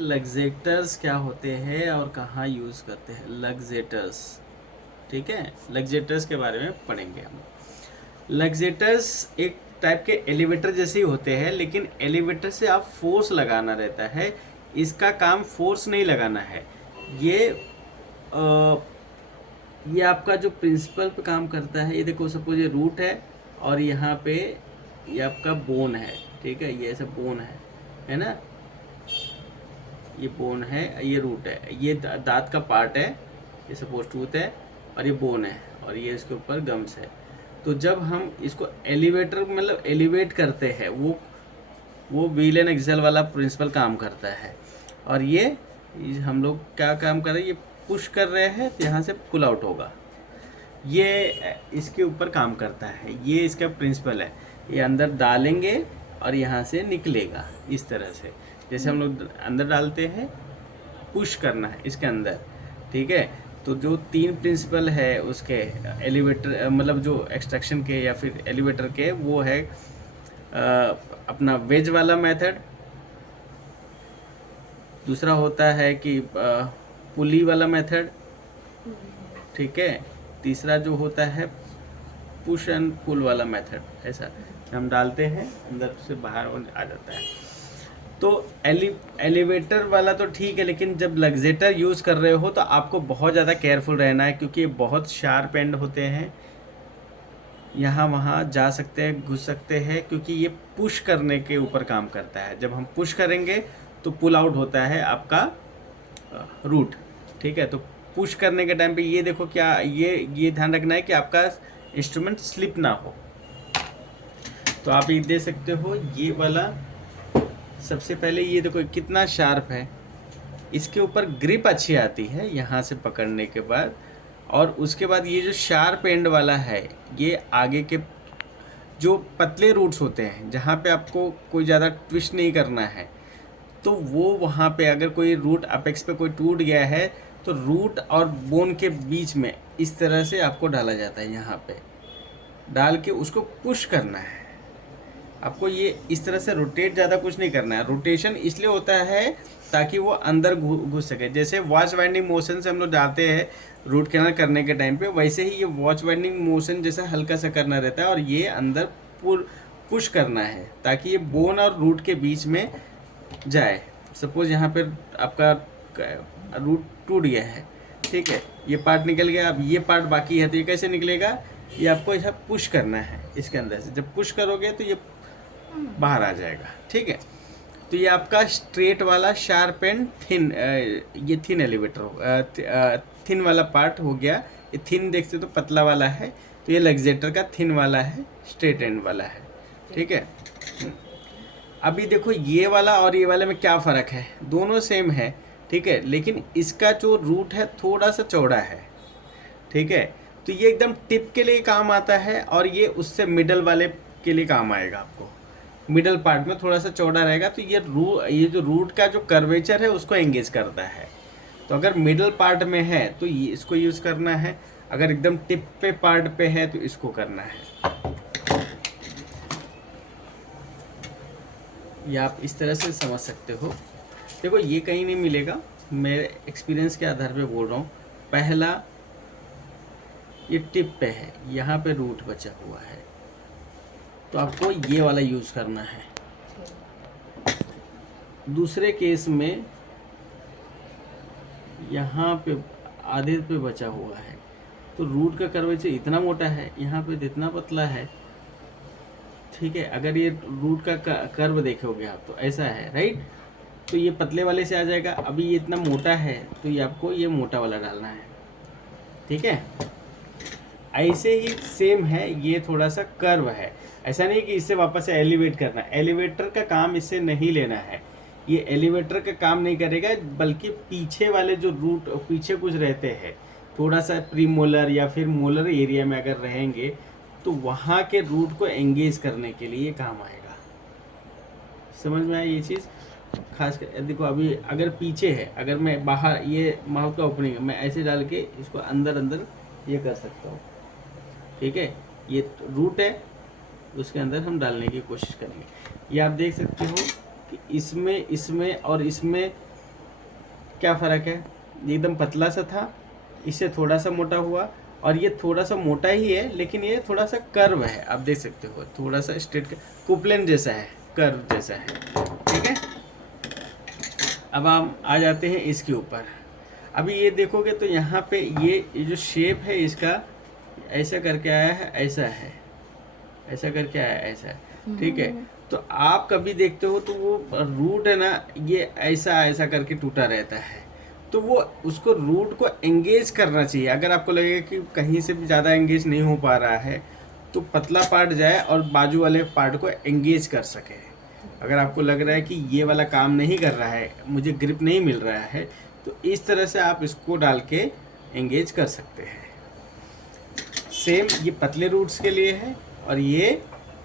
लग्जेटर्स क्या होते हैं और कहाँ यूज़ करते हैं लग्जेटर्स। ठीक है, लग्जेटर्स के बारे में पढ़ेंगे हम। लग्जेटर्स एक टाइप के एलिवेटर जैसे ही होते हैं, लेकिन एलिवेटर से आप फोर्स लगाना रहता है। इसका काम फोर्स नहीं लगाना है। ये अ, ये आपका जो प्रिंसिपल पे काम करता है। ये देखो, सपोज ये रूट है और यहाँ पे ये आपका बोन है। ठीक है, ये ऐसा बोन है ना। ये बोन है, ये रूट है, ये दांत का पार्ट है, ये सपोज टूथ है, और ये बोन है, और ये इसके ऊपर गम्स है। तो जब हम इसको एलिवेटर मतलब एलिवेट करते हैं, वो व्हील एंड एक्सेल वाला प्रिंसिपल काम करता है। और ये हम लोग क्या काम कर रहे हैं, ये पुश कर रहे हैं तो यहाँ से पुल आउट होगा। ये इसके ऊपर काम करता है, ये इसका प्रिंसिपल है। ये अंदर डालेंगे और यहाँ से निकलेगा इस तरह से। जैसे हम लोग अंदर डालते हैं, पुश करना है इसके अंदर। ठीक है, तो जो तीन प्रिंसिपल है उसके एलिवेटर मतलब जो एक्सट्रैक्शन के या फिर एलिवेटर के, वो है अपना वेज वाला मेथड। दूसरा होता है कि पुली वाला मेथड। ठीक है, तीसरा जो होता है पुश एंड पुल वाला मेथड। ऐसा हम डालते हैं, अंदर से बाहर आ जाता है। तो एलिवेटर वाला तो ठीक है, लेकिन जब लग्जेटर यूज़ कर रहे हो तो आपको बहुत ज़्यादा केयरफुल रहना है, क्योंकि ये बहुत शार्प एंड होते हैं। यहाँ वहाँ जा सकते हैं, घुस सकते हैं, क्योंकि ये पुश करने के ऊपर काम करता है। जब हम पुश करेंगे तो पुल आउट होता है आपका रूट। ठीक है, तो पुश करने के टाइम पे ये देखो, क्या ये ध्यान रखना है कि आपका इंस्ट्रूमेंट स्लिप ना हो। तो आप ये दे सकते हो, ये वाला सबसे पहले ये देखो कितना शार्प है। इसके ऊपर ग्रिप अच्छी आती है यहाँ से पकड़ने के बाद। और उसके बाद ये जो शार्प एंड वाला है, ये आगे के जो पतले रूट्स होते हैं, जहाँ पे आपको कोई ज़्यादा ट्विस्ट नहीं करना है, तो वो वहाँ पे अगर कोई रूट अपेक्स पे कोई टूट गया है, तो रूट और बोन के बीच में इस तरह से आपको डाला जाता है। यहाँ पे डाल के उसको पुश करना है आपको। ये इस तरह से रोटेट ज़्यादा कुछ नहीं करना है। रोटेशन इसलिए होता है ताकि वो अंदर घुस सके। जैसे वॉच वाइंडिंग मोशन से हम लोग जाते हैं रूट कैनल करने के टाइम पे, वैसे ही ये वॉच वाइंडिंग मोशन जैसा हल्का सा करना रहता है, और ये अंदर पुश करना है ताकि ये बोन और रूट के बीच में जाए। सपोज यहाँ पर आपका रूट टूट गया है, ठीक है, ये पार्ट निकल गया, अब ये पार्ट बाकी है, तो ये कैसे निकलेगा, ये आपको ऐसा पुश करना है इसके अंदर से। जब पुश करोगे तो ये बाहर आ जाएगा। ठीक है, तो ये आपका स्ट्रेट वाला शार्प एंड थिन, ये थिन एलिवेटर हो, थिन वाला पार्ट हो गया। ये थिन देखते तो पतला वाला है, तो ये लग्जेटर का थिन वाला है, स्ट्रेट एंड वाला है। ठीक है, अभी देखो ये वाला और ये वाले में क्या फ़र्क है, दोनों सेम है। ठीक है, लेकिन इसका जो रूट है थोड़ा सा चौड़ा है। ठीक है, तो ये एकदम टिप के लिए काम आता है, और ये उससे मिडल वाले के लिए काम आएगा आपको। मिडल पार्ट में थोड़ा सा चौड़ा रहेगा, तो ये जो रूट का जो कर्वेचर है उसको एंगेज करता है। तो अगर मिडल पार्ट में है तो ये इसको यूज़ करना है, अगर एकदम टिप पे पार्ट पे है तो इसको करना है। ये आप इस तरह से समझ सकते हो। देखो, ये कहीं नहीं मिलेगा, मेरे एक्सपीरियंस के आधार पे बोल रहा हूँ। पहला ये टिप पे है, यहाँ पे रूट बचा हुआ है, तो आपको ये वाला यूज़ करना है। दूसरे केस में यहाँ पे आधे पे बचा हुआ है, तो रूट का कर्वेचर इतना मोटा है, यहाँ पे इतना पतला है। ठीक है, अगर ये रूट का कर्व देखोगे आप तो ऐसा है, राइट। तो ये पतले वाले से आ जाएगा। अभी ये इतना मोटा है, तो ये आपको ये मोटा वाला डालना है। ठीक है, ऐसे ही सेम है, ये थोड़ा सा कर्व है। ऐसा नहीं कि इससे वापस से एलिवेट करना है, एलिवेटर का काम इससे नहीं लेना है। ये एलिवेटर का काम नहीं करेगा, बल्कि पीछे वाले जो रूट पीछे कुछ रहते हैं, थोड़ा सा प्री मोलर या फिर मोलर एरिया में अगर रहेंगे, तो वहाँ के रूट को एंगेज करने के लिए काम आएगा। समझ में आया ये चीज़? खास कर देखो, अभी अगर पीछे है, अगर मैं बाहर ये माउथ का ओपनिंग मैं ऐसे डाल के इसको अंदर अंदर ये कर सकता हूँ। ठीक है, ये रूट है, उसके अंदर हम डालने की कोशिश करेंगे। ये आप देख सकते हो कि इसमें और इसमें क्या फ़र्क है, ये एकदम पतला सा था, इससे थोड़ा सा मोटा हुआ, और ये थोड़ा सा मोटा ही है लेकिन ये थोड़ा सा कर्व है, आप देख सकते हो, थोड़ा सा स्ट्रेट कुपलेन जैसा है, कर्व जैसा है, ठीक है। अब हम आ जाते हैं इसके ऊपर। अभी ये देखोगे तो यहाँ पे ये जो शेप है इसका ऐसा करके आया है, ऐसा है, ऐसा करके आया है, ऐसा है, ठीक है। तो आप कभी देखते हो तो वो रूट है ना, ये ऐसा ऐसा करके टूटा रहता है, तो वो उसको रूट को एंगेज करना चाहिए। अगर आपको लगेगा कि कहीं से भी ज़्यादा एंगेज नहीं हो पा रहा है तो पतला पार्ट जाए और बाजू वाले पार्ट को एंगेज कर सके। अगर आपको लग रहा है कि ये वाला काम नहीं कर रहा है, मुझे ग्रिप नहीं मिल रहा है, तो इस तरह से आप इसको डाल के एंगेज कर सकते हैं। सेम ये पतले रूट्स के लिए है और ये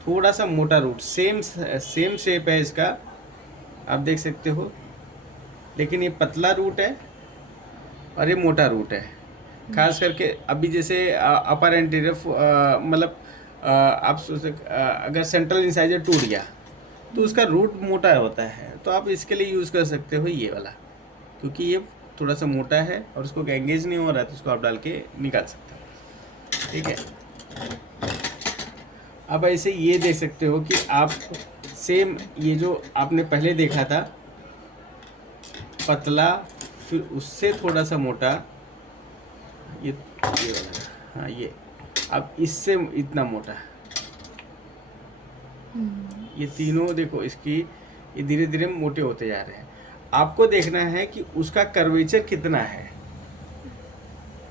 थोड़ा सा मोटा रूट, सेम शेप है इसका, आप देख सकते हो, लेकिन ये पतला रूट है और ये मोटा रूट है। खास करके अभी जैसे अपर एंटीरियर मतलब आप अगर सेंट्रल इंसाइजर टूट गया तो उसका रूट मोटा होता है, तो आप इसके लिए यूज़ कर सकते हो ये वाला, क्योंकि ये थोड़ा सा मोटा है और उसको एंगेज नहीं हो रहा है, तो उसको आप डाल के निकाल सकते हो, ठीक है। अब ऐसे ये देख सकते हो कि आप सेम ये जो आपने पहले देखा था पतला, फिर उससे थोड़ा सा मोटा, ये वाला, हाँ ये, अब इससे इतना मोटा, ये तीनों देखो इसकी, ये धीरे धीरे मोटे होते जा रहे हैं। आपको देखना है कि उसका कर्वेचर कितना है,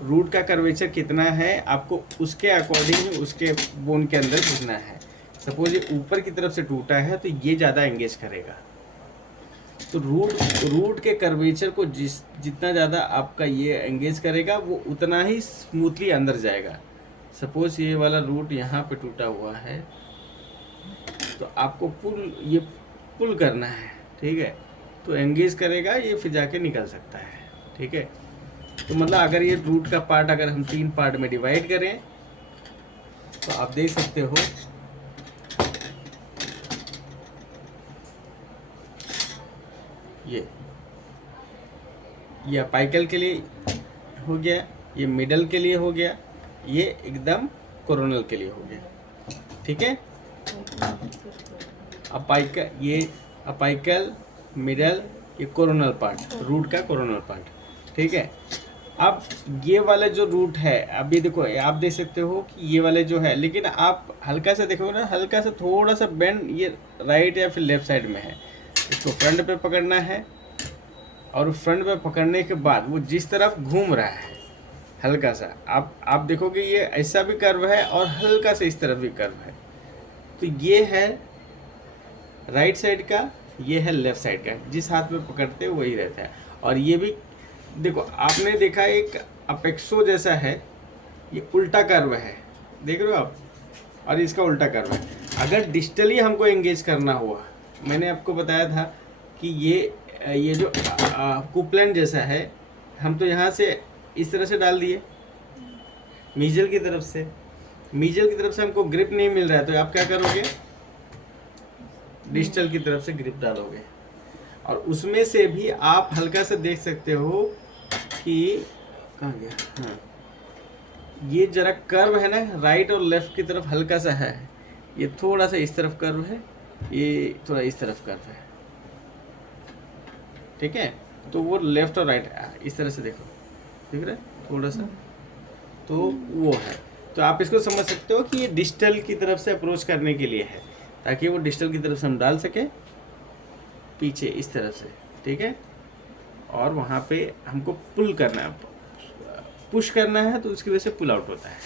रूट का कर्वेचर कितना है, आपको उसके अकॉर्डिंग उसके बोन के अंदर घुसना है। सपोज ये ऊपर की तरफ से टूटा है तो ये ज़्यादा एंगेज करेगा, तो रूट के कर्वेचर को जितना ज़्यादा आपका ये एंगेज करेगा वो उतना ही स्मूथली अंदर जाएगा। सपोज ये वाला रूट यहाँ पे टूटा हुआ है तो आपको पुल करना है, ठीक है, तो एंगेज करेगा ये, फिर जाके निकल सकता है, ठीक है। तो मतलब अगर ये रूट का पार्ट अगर हम 3 पार्ट में डिवाइड करें तो आप देख सकते हो ये अपाइकल के लिए हो गया, ये मिडल के लिए हो गया, ये एकदम कोरोनल के लिए हो गया, ठीक है। अपाइकल, ये अपाइकल, मिडल, ये कोरोनल पार्ट, रूट का कोरोनल पार्ट, ठीक है। अब ये वाला जो रूट है, अभी देखो आप देख सकते हो कि ये वाले जो है, लेकिन आप हल्का सा देखोगे ना, हल्का सा थोड़ा सा बेंड ये राइट या फिर लेफ्ट साइड में है, इसको फ्रंट पे पकड़ना है, और फ्रंट पे पकड़ने के बाद वो जिस तरफ घूम रहा है हल्का सा, आप देखोगे ये ऐसा भी कर्व है और हल्का सा इस तरफ भी कर्व है, तो ये है राइट साइड का, ये है लेफ्ट साइड का, जिस हाथ में पकड़ते हो वही रहता है। और ये भी देखो, आपने देखा एक अपेक्सो जैसा है, ये उल्टा कर्व है, देख रहे हो आप, और इसका उल्टा कर्व है। अगर डिस्टली हमको एंगेज करना हुआ, मैंने आपको बताया था कि ये जो कुपलेन जैसा है, हम तो यहाँ से इस तरह से डाल दिए, मीजल की तरफ से हमको ग्रिप नहीं मिल रहा है, तो आप क्या करोगे, डिस्टल की तरफ से ग्रिप डालोगे, और उसमें से भी आप हल्का सा देख सकते हो कि कहाँ गया, हाँ, ये जरा कर्व है ना, राइट और लेफ्ट की तरफ हल्का सा है, ये थोड़ा सा इस तरफ कर्व है, ये थोड़ा इस तरफ कर्व है, ठीक है। तो वो लेफ्ट और राइट इस तरह से देखो, दिख रहा है थोड़ा सा, तो वो है। तो आप इसको समझ सकते हो कि ये डिस्टल की तरफ से अप्रोच करने के लिए है, ताकि वो डिस्टल की तरफ से हम डाल सके पीछे इस तरफ से, ठीक है। और वहाँ पे हमको पुल करना है, पुश करना है, तो उसकी वजह से पुल आउट होता है,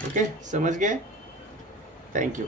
ठीक है, समझ गए। Thank you.